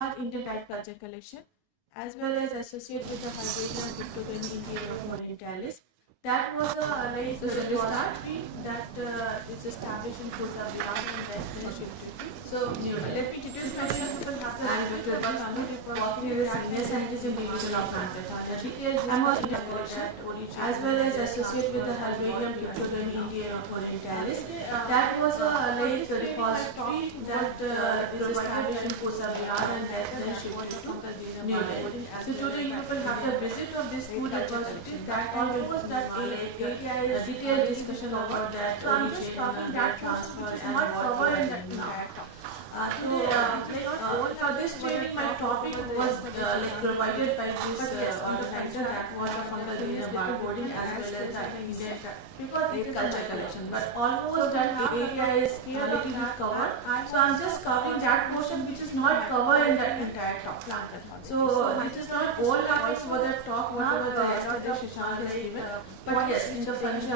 Indian type culture collection, as well as associated with the Hyberian Victorian Indian orientalis. That was a repository that is established in Kosa Virar and West. So let me introduce myself. I'm Dr. Bakanu, working as a senior scientist in division of pathology. I'm also as well as associated with the Hyberian Victorian Indian orientalis. That was a repository that is established in Kosa Virar and West. So today you will have the visit of this two repositories. That was that a detailed discussion about that. So I'm just talking that transfer and not cover in that entire talk. For this training, my topic was provided by this organization, that was a fungal DNA barcoding as well as the culture collection. But almost that area is already covered. So I'm just covering that portion which is not covered in that entire talk. So it is not all topics for the talk whatever the yesterday Shashank has given. But yes, in the fungi, the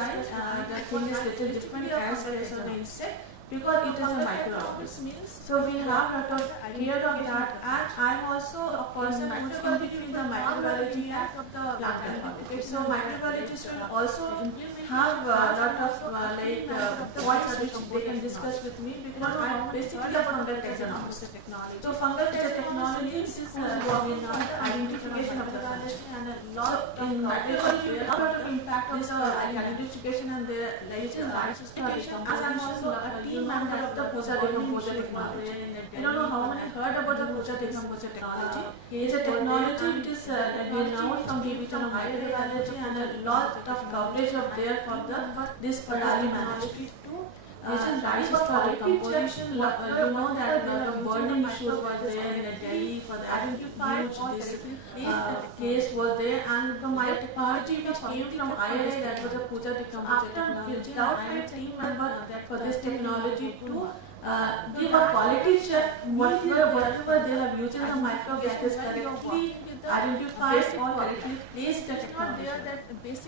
thing is little different as well as on the insect, because it is a microorganism. So we have a lot of clear of that, and I'm also a person who is in between the microbiology and the plant pathology. So microbiologists will also have a lot of points which they can discuss with me, because I'm basically a fungal taxonomist. So fungal technology is working on the identification of the fungi, and a lot in microbiology, a lot of impact of this identification and the classification. As I'm also a team member of the Puja decomposer technology. I don't know how many heard about the Puja decomposer technology. It's a technology which is renowned from the division of microbiology, and a lot of coverage of there for this Padali management. This is rice historic composition. You know that a lot of burning issues were there in Delhi for the huge case was there, and from my technology which came from IIS, that was a Puja decomposer technology. Without my team member for this technology to give a quality check whatever they have used in the microbe that is correctly identified or correctly placed the technology.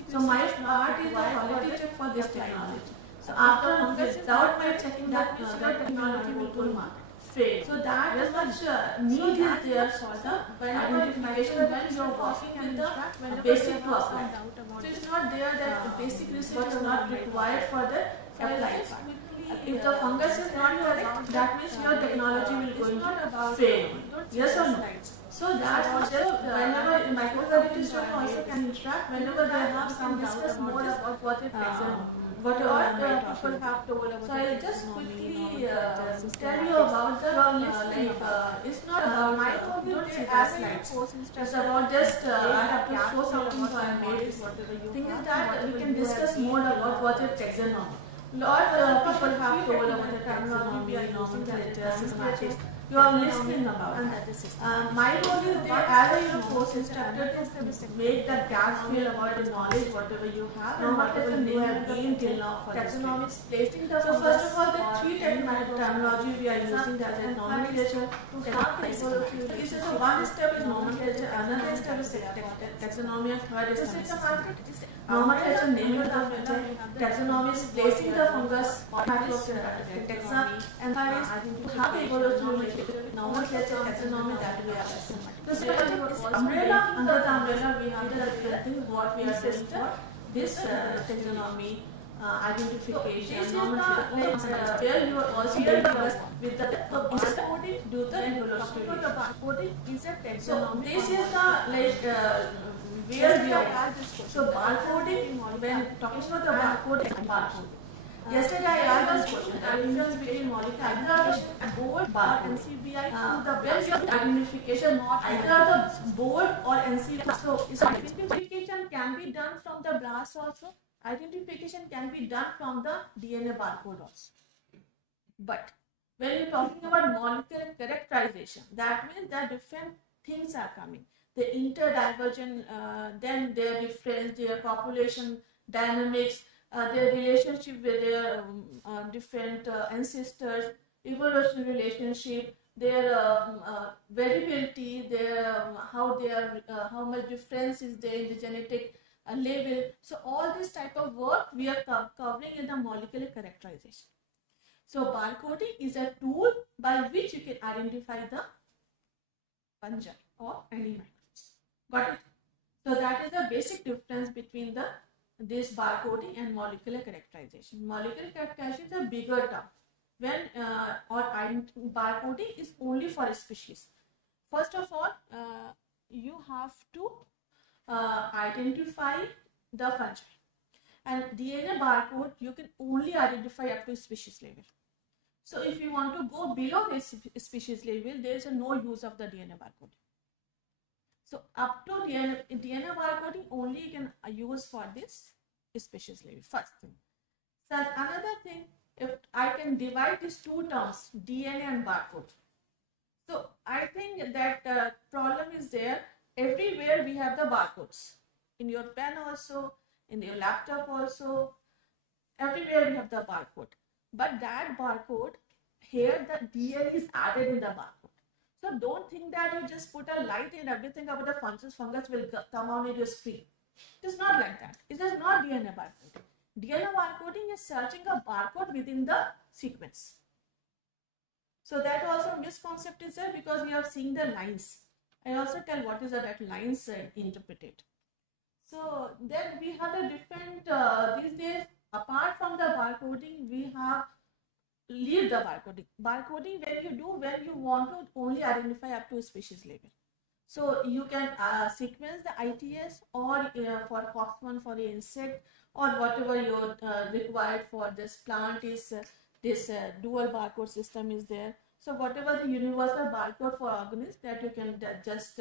So my part is the quality check for this technology. So after, without my checking that technology will go to market. So that is much need is there for the identification when you are working with the basic to apply. So it's not there that the basic research is not required for the applied part. If the fungus is not correct, that means your technology will go into fail. Yes or no? So that whenever microbiologists also can interact, whenever they have some discuss more about what it is. Whatever people have told about. So I'll just quickly tell you about the it's not about don't see the slides. It's about just I have to show something so I made this. Thing is that we can discuss more about what is taxonomy. Lot of people have told about the taxonomy, nomenclature, systematics. You are listening about that. My role is there as a course instructor to make the gap fill about the knowledge, whatever you have and whatever you have gained till now for taxonomics placed in the. So first of all, the three terminology we are using as a nomenclature. This is one step is nomenclature, another step is taxonomy, and third is nomenclature, naming the fungi, taxonomy is placing the fungus, taxon, and third is how the evolution nomenclature, taxonomy that we are assessing. The second is umbrella. Under the umbrella, we have the different things what we are assessing for this taxonomy, identification, nomenclature. There you are also doing with the barcoding, do the evolutionary. The barcoding is a taxonomy. So this is the where we are. So barcoding, when talking about the barcoding. Yesterday I asked this question, the difference between molecular identification and board or NCBI to the best identification, either the board or NCBI. So identification can be done from the blast also. Identification can be done from the DNA barcode also. But when you're talking about molecular characterization, that means that different things are coming. The interdivergent, then their difference, their population dynamics, their relationship with their different ancestors, evolutionary relationship, their variability, their how much difference is there in the genetic level. So all this type of work we are covering in the molecular characterization. So barcoding is a tool by which you can identify the fungi or any microbes. Got it? So that is the basic difference between this barcoding and molecular characterization. Molecular characterization is a bigger term, when barcoding is only for a species. First of all, you have to identify the fungi, and DNA barcode you can only identify up to species level. So if you want to go below this species level, there is no use of the DNA barcoding. So up to DNA barcoding only you can use for this species level. First thing. So another thing, if I can divide these two terms, DNA and barcode. So I think that problem is there. Everywhere we have the barcodes. In your pen also, in your laptop also, everywhere we have the barcode. But that barcode, here the DNA is added in the barcode. So don't think that you just put a light and everything about the fungus will come on in your screen. It is not like that. It is not DNA barcoding. DNA barcoding is searching a barcode within the sequence. So that also misconcept is there, because we are seeing the lines. I also tell what is that lines interpreted. So then we have a different, these days, apart from the barcoding, we have leave the barcoding. Barcoding when you want to only identify up to a species level. So you can sequence the ITS or for COX1 for the insect, or whatever you required for this plant is this dual barcode system is there. So whatever the universal barcode for organisms, that you can just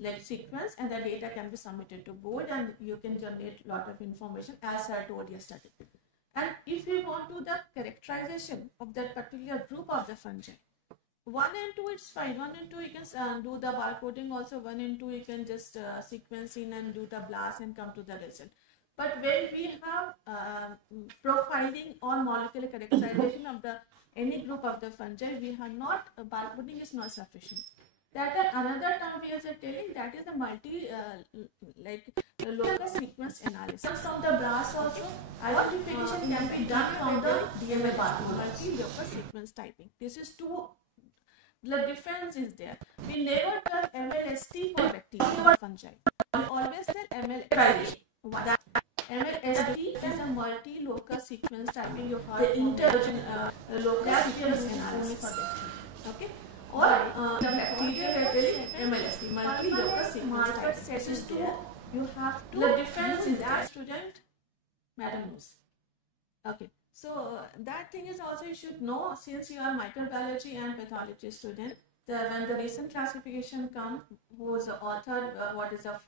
like sequence, and the data can be submitted to board, and you can generate a lot of information, as I told yesterday. And if you want to do the characterization of that particular group of the fungi, 1 and 2 it's fine. 1 and 2 you can do the barcoding also. 1 and 2 you can just sequence in and do the blast and come to the result. But when we have profiling or molecular characterization of the any group of the fungi, we have not, barcoding is not sufficient. That another term we are telling, that is the local sequence analysis. From the blast also, identification can be done from the DNA barcode, multi-local sequence typing. This is two. The difference is there. We never tell MLST for bacteria fungi. We always tell MLST. That MLST is a multi-local sequence typing. You have the inter-local sequence analysis. Okay. Or the bacteria we are telling MLST, multi-local sequence typing. This is two. You have to. The difference is that student, madam knows. Okay. So that thing is also you should know, since you are microbiology and pathology student, when the recent classification come, who is the author, what is the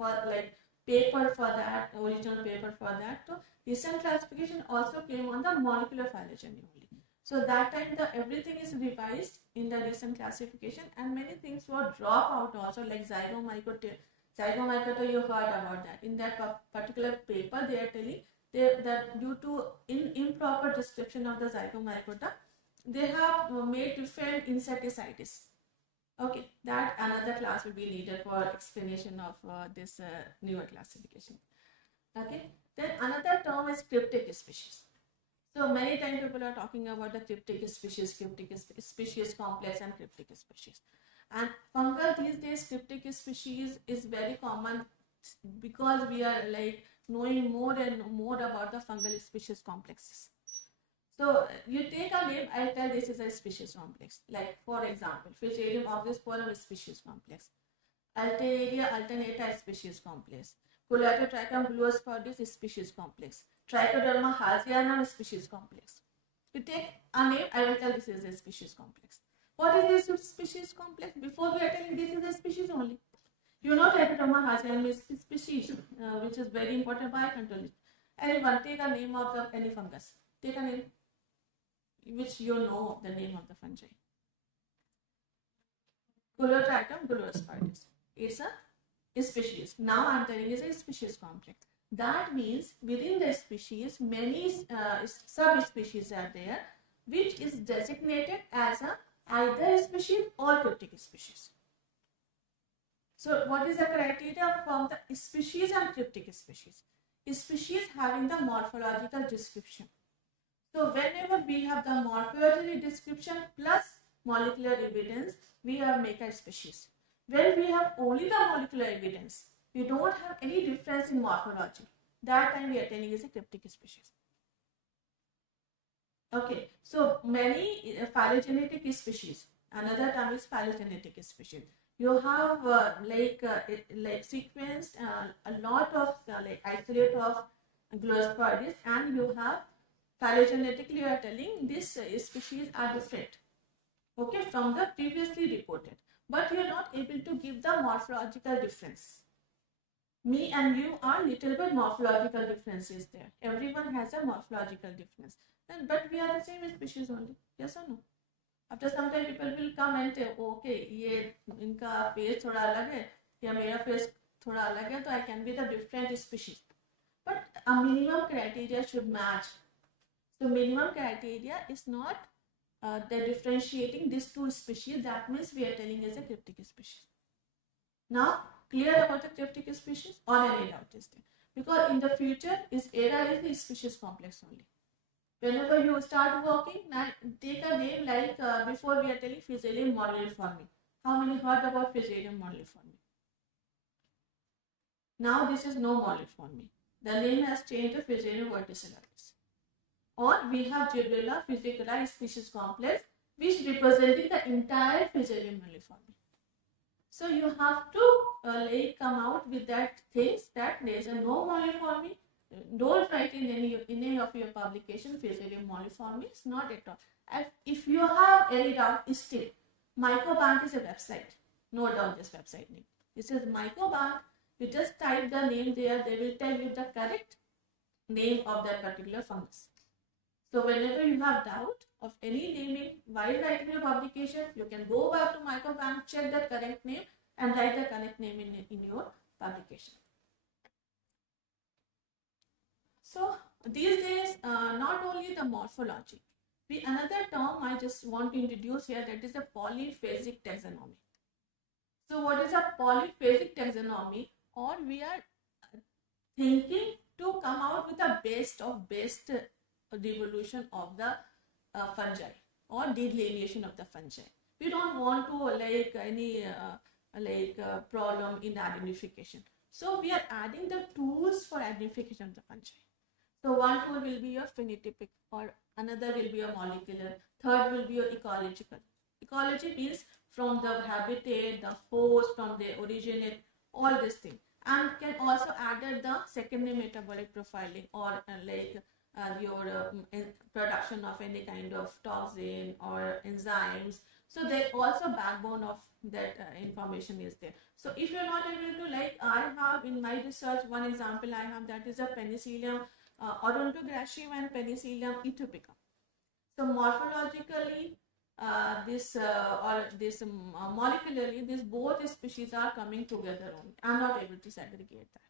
paper for that, original paper for that. So recent classification also came on the molecular phylogeny only. So that time everything is revised in the recent classification, and many things were dropped out also, like zygomicrota. Zygomicrota, you heard about that. In that particular paper, they are telling that due to improper description of the zygomicrota, they have made different insecticides. Okay, that another class will be needed for explanation of this newer classification. Okay, then another term is cryptic species. So many times people are talking about the cryptic species complex and cryptic species. And fungal these days, cryptic species is very common, because we are knowing more and more about the fungal species complexes. So you take a name, I'll tell this is a species complex. Like for example, Fusarium oxysporum species complex, Alternaria alternata species complex, Collatotrichum gluospondis species complex, Trichoderma halcyanum species complex. You take a name, I will tell this is a species complex. What is this species complex? Before we are telling this is a species only. You know Trichoderma halcyanum is species, which is very important biocontrol. Anyone take a name of any fungus. Take a name which you know the name of the fungi. Collatotrichum gluospondis. It's a species. Now I am telling you it's a species complex. That means within the species, many subspecies are there, which is designated as either a species or cryptic species. So what is the criteria from the species and cryptic species? Species having the morphological description. So whenever we have the morphological description plus molecular evidence, we have make a species. When we have only the molecular evidence, we don't have any difference in morphology. That time we are telling is a cryptic species. Okay, so many phylogenetic species. Another term is phylogenetic species. You have like sequenced a lot of like isolate of glossporids, and you have phylogenetically you are telling this species are different, okay, from the previously reported, but you are not able to give the morphological difference. Me and you are little bit morphological differences there. Everyone has a morphological difference, but we are the same species only. Yes or no? After some time people will come and say, okay, ये इनका face थोड़ा अलग है या मेरा face थोड़ा अलग है, तो I can be the different species. But a minimum criteria should match. So minimum criteria is not the differentiating these two species. That means we are telling as a cryptic species. Now clear about the cryptic species, or any doubt is there? Because in the future is ERA is the species complex only. Whenever you start working, take a name like before we are telling Physaelium moniliforme. How many heard about Physaelium moniliforme? Now this is no moniliforme. The name has changed to Physaelium verticillarius. Or we have Gibrilla physicalized species complex, which representing the entire Physaelium moniliforme. So you have to come out with that things that there is a no moniliforme. Don't write in any of your publication Physaelium moniliforme, not at all. If you have any doubt, still Microbank is a website. Note down this website name. This is Microbank. You just type the name there. They will tell you the correct name of that particular fungus. So whenever you have doubt of any naming while writing your publication, you can go back to Microbank, check the correct name, and write the correct name in your publication. So these days, not only the morphology, another term I just want to introduce here, that is the polyphasic taxonomy. So what is a polyphasic taxonomy? Or we are thinking to come out with a best of best devolution of the fungi or delineation of the fungi. We don't want to like any problem in identification. So we are adding the tools for identification of the fungi. So one tool will be your phenotypic, or another will be your molecular, third will be your ecological. Ecology means from the habitat, the host, from the originate, all this thing, and can also add the secondary metabolic profiling, or your production of any kind of toxin or enzymes. So they also backbone of that information is there. So if you are not able to, like I have in my research, one example I have, that is a Penicillium odontogrammaticum and Penicillium ethiopica. So morphologically, molecularly, these both species are coming together only. I am not able to segregate that.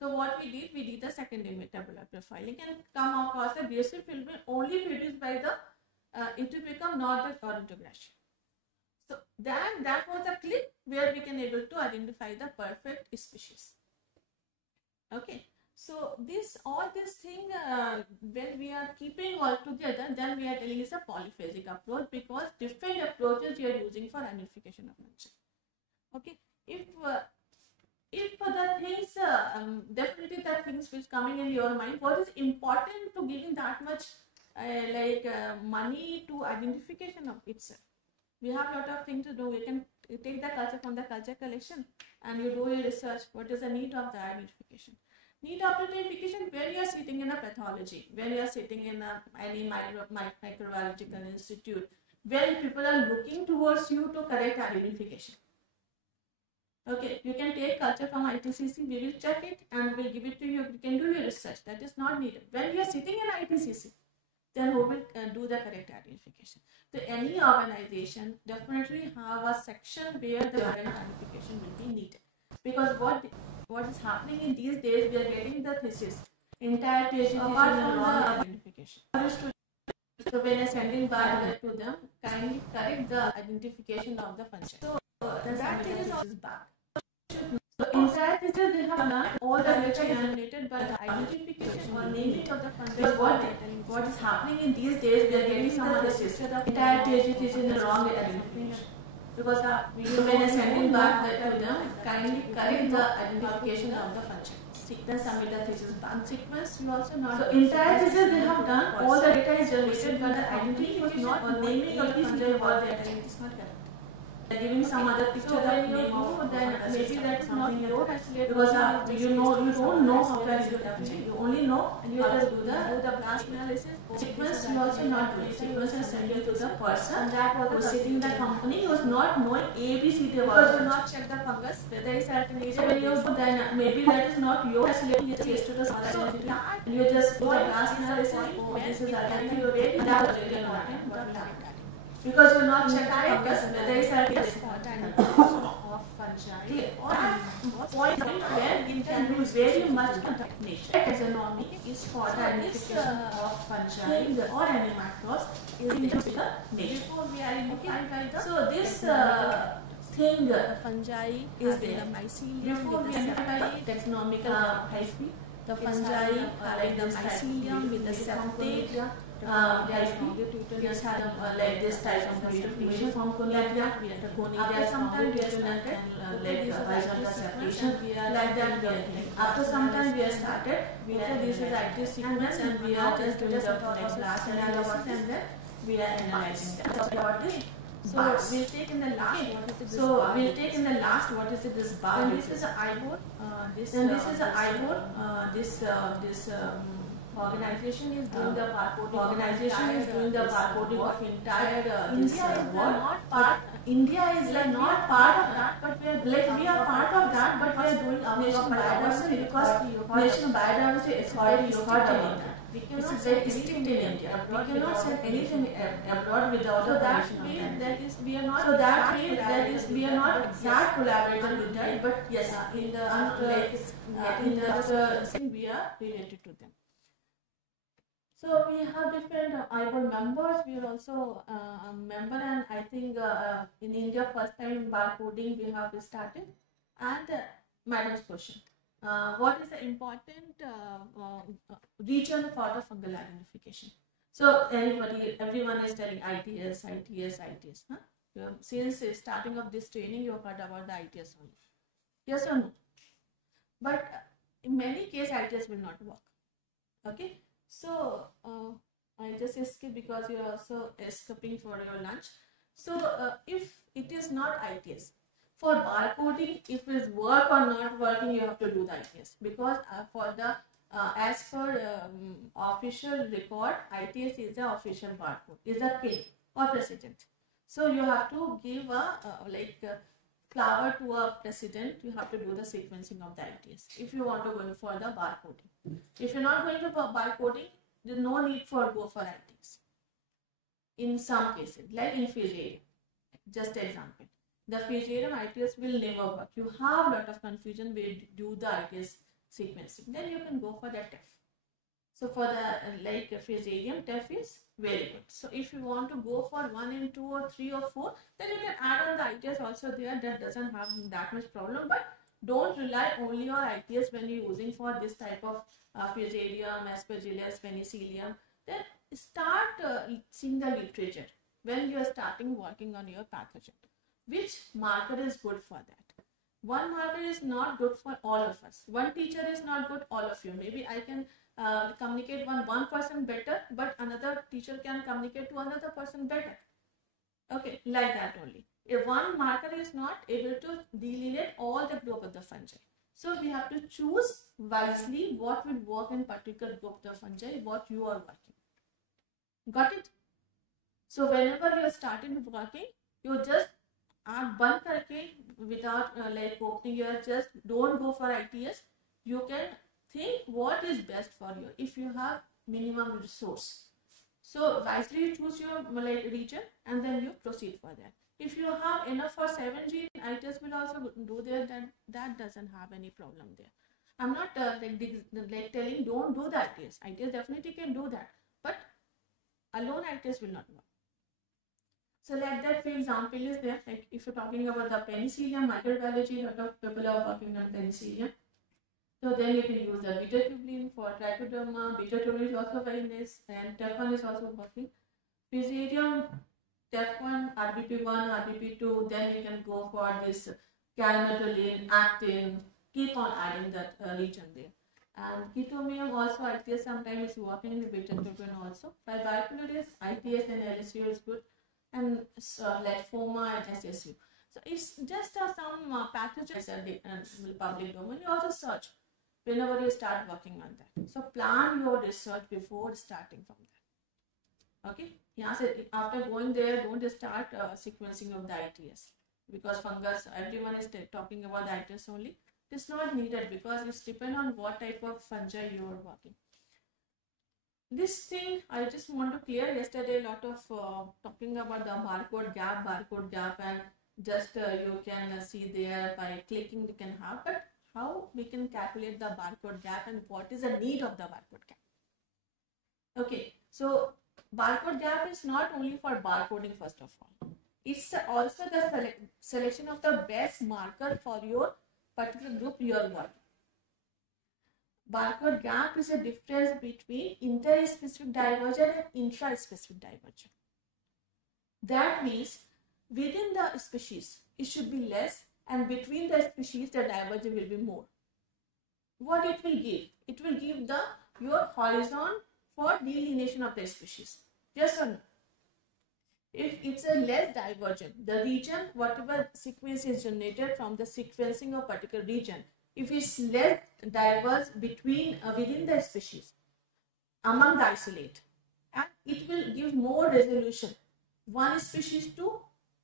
So what we did the secondary metabolic profiling and come across the basic filament only produced by the ethiopica, not the odontogrammaticum. So that was a clip where we can able to identify the perfect species. Okay. So all this thing, when we are keeping all together, then we are telling is a polyphasic approach, because different approaches you are using for identification of fungi. Okay, if the things, definitely the things which coming in your mind, what is important to giving that much money to identification of itself? We have a lot of things to do. We can take the culture from the culture collection and you do your research. What is the need of the identification? Need of identification when you are sitting in a pathology, when you are sitting in any microbiological institute, when people are looking towards you to correct identification. Okay, you can take culture from ITCC, we will check it and we'll give it to you. You can do your research. That is not needed. When you are sitting in ITCC, then who will do the correct identification? So any organization definitely have a section where the correct identification will be needed. Because what is happening in these days, we are getting the thesis, entire thesis apart from the identification. So when I sending back to them, kindly correct the identification of the function. So that is back. So inside this they have learned all the data generated by the identification or naming of the function. What is happening in these days, we are getting some of the thesis. The entire thesis is in the wrong identification. because when sending back that to them, kindly correct the identification of the function. Then submit the thesis back. Sequence you also not. So entire thesis they have done. All the data is generated, but the identification or naming of the fungi what they are is not correct. Giving some other picture that you know, then maybe that is not your because you don't know how to do that. You only know and you just do the blast analysis. Sequence you also not doing. Sequence is sending to the person that was sitting in the company. He was not knowing ABCD because you not check the fungus whether is certain age. When you do then maybe that is not your facility. You just to the facility and you just do the blast analysis. Oh, this is alternative and that was really not. Because you're not checking fungus, whether it's a of fungi or point where you can do very much contamination. Taxonomy is for the identification of fungi or any microbes is into the nature. Before we are looking so this thing fungi is there. Before we identify taxonomical hierarchy, the fungi like the mycelium with the septate. Just had like this type of purification from conidia, sometimes we are started like horizontal separation like that. After some time we are started, this is active sequence and we are just doing the blast analysis and then we are analyzing about this. So we'll take in the last. We'll take in the last. What is it? This bar. And this is an eyeball. This is an eyeball. This organization is doing the barcoding. Organization is doing the barcoding of entire this world. India is like not part of that, but we are part of that, but we are doing national biodiversity because national biodiversity is already started in that. This is very strict in India. We cannot send anything abroad without the permission of that. We are not. So that way, we are not exact collaborator with that, but yes, in the thing we are related to them. So we have different eyeball members. We are also a member, and I think in India first time barcoding we have started. And madam's question: what is the important region for the fungal identification? So everyone is telling ITS. Huh? Since starting of this training, you have heard about the ITS only. Yes or no? But in many cases, ITS will not work. Okay. So I just skip because you are also escaping for your lunch. So if it is not ITS, for barcoding, if it is work or not working, you have to do the ITS because for the as per official record, ITS is the official barcode, is a king or president. So you have to give a flower to a president. You have to do the sequencing of the ITS if you want to go for the barcoding. If you're not going to barcoding, there's no need for go for ITS. In some cases, like in Fusarium, just example, the Fusarium ITS will never work. You have a lot of confusion when you do the ITS sequencing. Then you can go for the TEF. So for the Fusarium, TEF is very good. So if you want to go for 1 and 2 or 3 or 4, then you can add on the ITS also there. That doesn't have that much problem. But don't rely only on ITS when you're using for this type of Fusarium, Aspergillus, Penicillium. Then start seeing the literature when you are starting working on your pathogen. Which marker is good for that? One marker is not good for all of us. One teacher is not good, all of you. Maybe I can communicate one person better, but another teacher can communicate to another person better. Okay, like that only. If one marker is not able to delineate all the group of the fungi. So we have to choose wisely what will work in particular group of the fungi, what you are working. Got it? So whenever you are starting working, you just add band karke without opening your, just don't go for ITS. You can think what is best for you if you have minimum resource. So wisely you choose your region and then you proceed for that. If you have enough for 7 gene, ITS will also do there, then that doesn't have any problem there. I'm not telling don't do the ITS. ITS definitely can do that, but alone ITS will not work. So like that, for example, is there, like if you're talking about the Penicillium, microbiology, a lot of people are working on Penicillium. So then you can use the beta tubulin for trichoderma. Beta tubulin is also very nice, and Teflon is also working. Fusarium, step 1, RBP1, RBP2, then you can go for this calmetolin, actin, keep on adding that region there. And ketonium also, ITS sometimes is working with beta-glucan also. For bipolar ITS and LSU is good, and lymphoma and SSU. So it's just some pathogens in public domain. You also search whenever you start working on that. So plan your research before starting from that. Okay. Yeah, so after going there, don't start sequencing of the ITS, because fungus, everyone is talking about the ITS only. It's not needed because it's depend on what type of fungi you are working. This thing I just want to clear. Yesterday a lot of talking about the barcode gap, and just you can see there by clicking you can have, but how we can calculate the barcode gap and what is the need of the barcode gap. Okay, so barcode gap is not only for barcoding, first of all. It's also the selection of the best marker for your particular group you are working. Barcode gap is a difference between interspecific divergent and intraspecific divergent. That means within the species it should be less, and between the species the divergence will be more. What it will give? It will give your horizon for delineation of the species. Yes or no? If it's a less divergent, the region, whatever sequence is generated from the sequencing of particular region, if it's less diverse between within the species, among the isolate, and it will give more resolution, one species to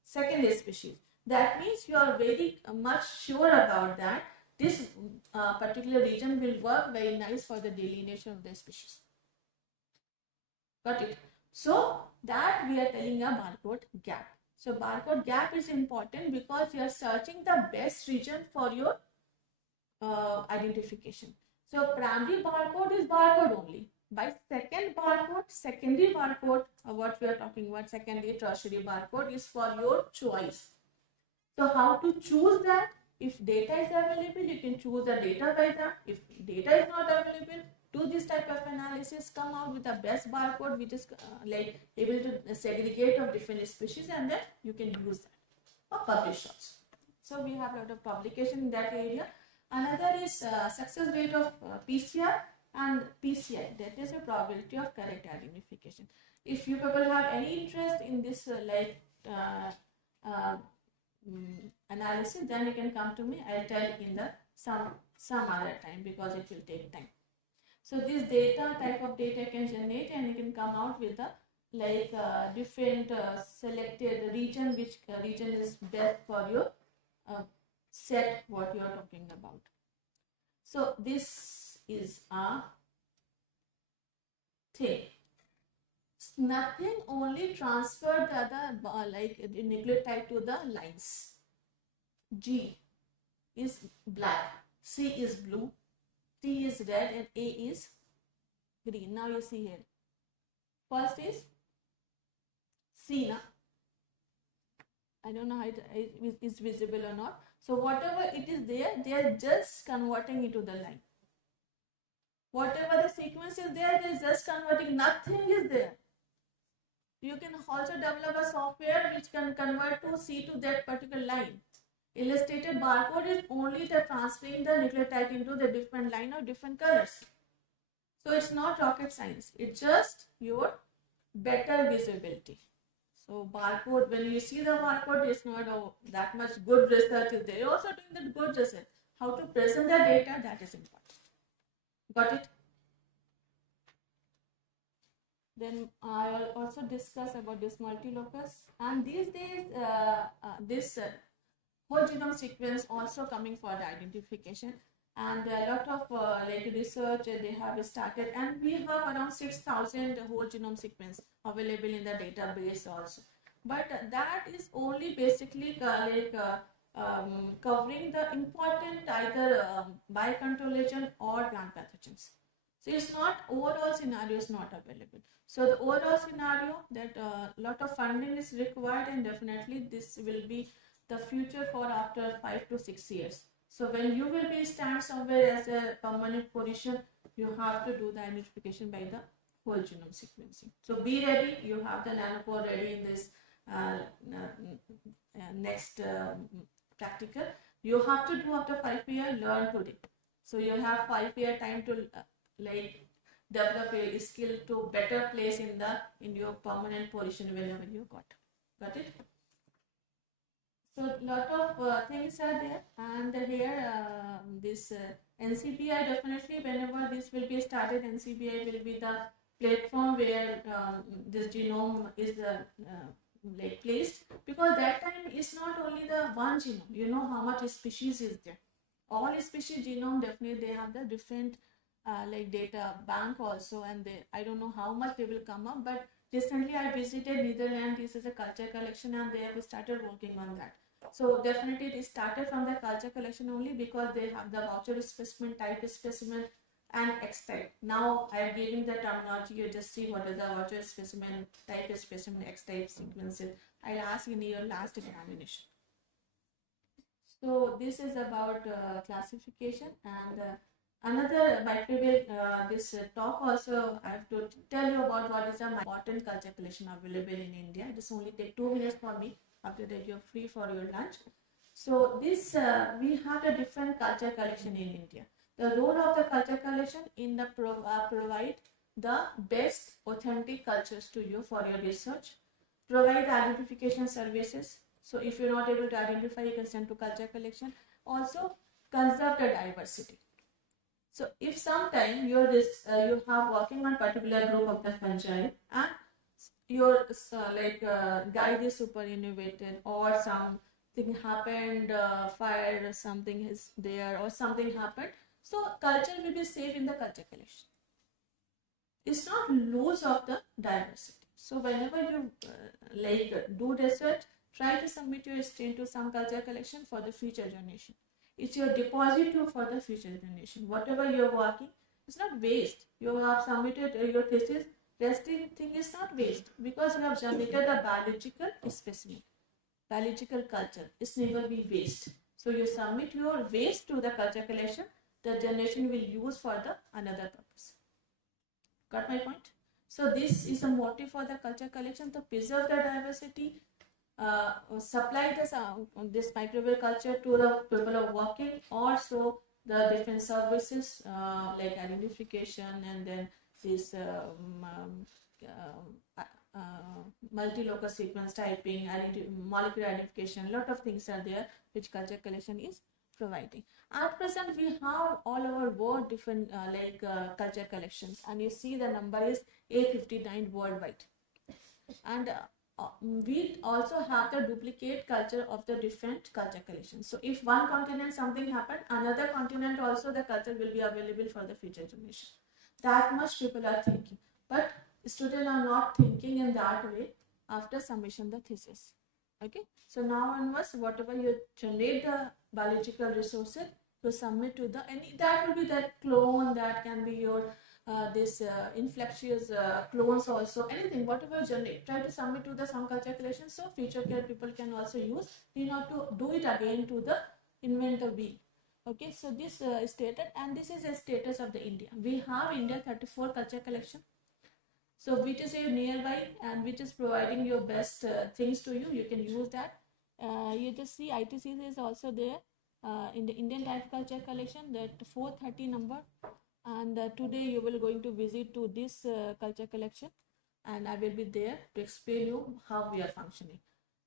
second species. That means you are very much sure about that this particular region will work very nice for the delineation of the species. Got it? So that we are telling a barcode gap. So barcode gap is important because you are searching the best region for your identification. So primary barcode is barcode only. By second barcode, secondary barcode, what we are talking about, secondary, tertiary barcode is for your choice. So how to choose that? If data is available, you can choose the data by that. If data is not available, do this type of analysis, come out with the best barcode which is like able to segregate of different species, and then you can use that or publish also. So we have a lot of publication in that area. Another is success rate of PCR and PCI, that is a probability of correct identification. If you people have any interest in this analysis, then you can come to me. I'll tell in the some other time because it will take time. So this data, type of data you can generate, and you can come out with a different selected region, which region is best for your set what you are talking about. So this is a thing. Nothing only transferred the other the nucleotide to the lines. G is black, C is blue, T is red, and A is green. Now you see here. First is C. Now I don't know how it is visible or not. So whatever it is there, they are just converting it to the line. Whatever the sequence is there, they are just converting. Nothing is there. You can also develop a software which can convert to C to that particular line. Illustrated barcode is only the transferring the nucleotide into the different line of different colors. So it's not rocket science. It's just your better visibility. So barcode, when you see the barcode, it's not that much good research is there. You're also doing the good research. How to present the data, that is important. Got it? Then I will also discuss about this multilocus, and these days this whole genome sequence also coming for the identification, and a lot of research they have started, and we have around 6,000 whole genome sequence available in the database also. But that is only basically covering the important either biocontrol agent or plant pathogens. So it's not, overall scenario is not available. So the overall scenario that lot of funding is required, and definitely this will be the future for after 5 to 6 years. So when you will be stand somewhere as a permanent position, you have to do the identification by the whole genome sequencing. So be ready. You have the nanopore ready in this next practical. You have to do after 5 years, learn today. So you have 5 year time to like develop a skill to better place in your permanent position whenever you got it. So lot of things are there, and here this NCBI, definitely whenever this will be started, NCBI will be the platform where this genome is like placed, because that time it's not only the one genome, you know how much species is there. All species genome, definitely they have the different like data bank also, and they, I don't know how much they will come up, but recently I visited Netherlands. This is a culture collection and they have started working on that. So definitely it started from the culture collection only, because they have the voucher specimen, type specimen and X type. Now I am giving the terminology, you just see what is the voucher specimen, type specimen, X type sequences. I'll ask in your last examination. So this is about classification, and another microbial this talk also I have to tell you about what is the important culture collection available in India. It only take 2 minutes for me. After that you're free for your lunch. So this we have a different culture collection in India. The role of the culture collection in the provide the best authentic cultures to you for your research, provide identification services. So if you're not able to identify, you can send to culture collection. Also conserve the diversity. So if sometime you're you have working on particular group of the fungi and your guide is super innovative, or something happened, fire or something is there, or something happened, so culture will be saved in the culture collection. It's not lose of the diversity. So whenever you do research, try to submit your strain to some culture collection for the future generation. It's your deposit for the future generation. Whatever you're working, it's not waste. You have submitted your thesis. Resting thing is not waste, because you have generated a biological specimen, biological culture. It's never be waste. So you submit your waste to the culture collection. The generation will use for the another purpose. Got my point? So this is a motive for the culture collection, to preserve the diversity, supply this microbial culture to the people of working, also the different services like identification, and then this multi-locus sequence typing, molecular identification. Lot of things are there which culture collection is providing. At present we have all over world different culture collections, and you see the number is 859 worldwide, and we also have the duplicate culture of the different culture collections. So if one continent something happened, another continent also the culture will be available for the future generation. That much people are thinking, but students are not thinking in that way after submission the thesis. Okay, so now onwards, whatever you generate the biological resources to submit to the that will be that clone, that can be your infectious clones also, anything whatever you generate, try to submit to the some culture collection, so future care people can also use. You not to do it again to the inventor wheel. Okay, so this is stated, and this is a status of the India. We have India 34 culture collection. So which is your nearby and which is providing your best things to you, you can use that. You just see ITC is also there in the Indian type culture collection, that 430 number, and today you will going to visit to this culture collection, and I will be there to explain you how we are functioning.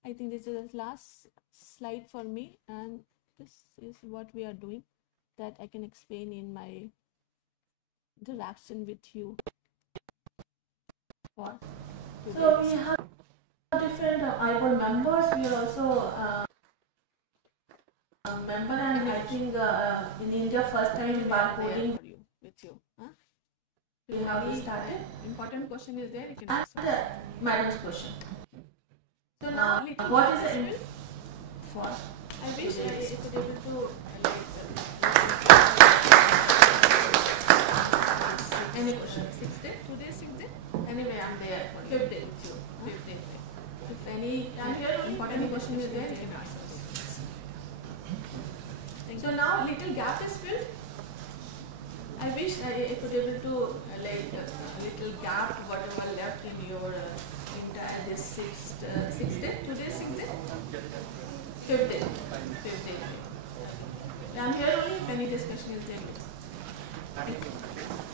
I think this is the last slide for me, and this is what we are doing, that I can explain in my interaction with you. So we have different ICAR members. We are also member, and I think in India first time barcoding with you. We have started. Important question is there. You can answer. Madam's question. So now, what is the end for? I wish I could able to any question. 6th day? Today 6th day? Anyway, I'm there for 5th day with you. 5th day. If any important question is there, you can ask us. So now little gap is filled. I wish I could able to like a little gap whatever left in your entire this sixth day. Today's sixth day? Fifth day. Fifth day. I'm here only if any discussion is there. Thank you.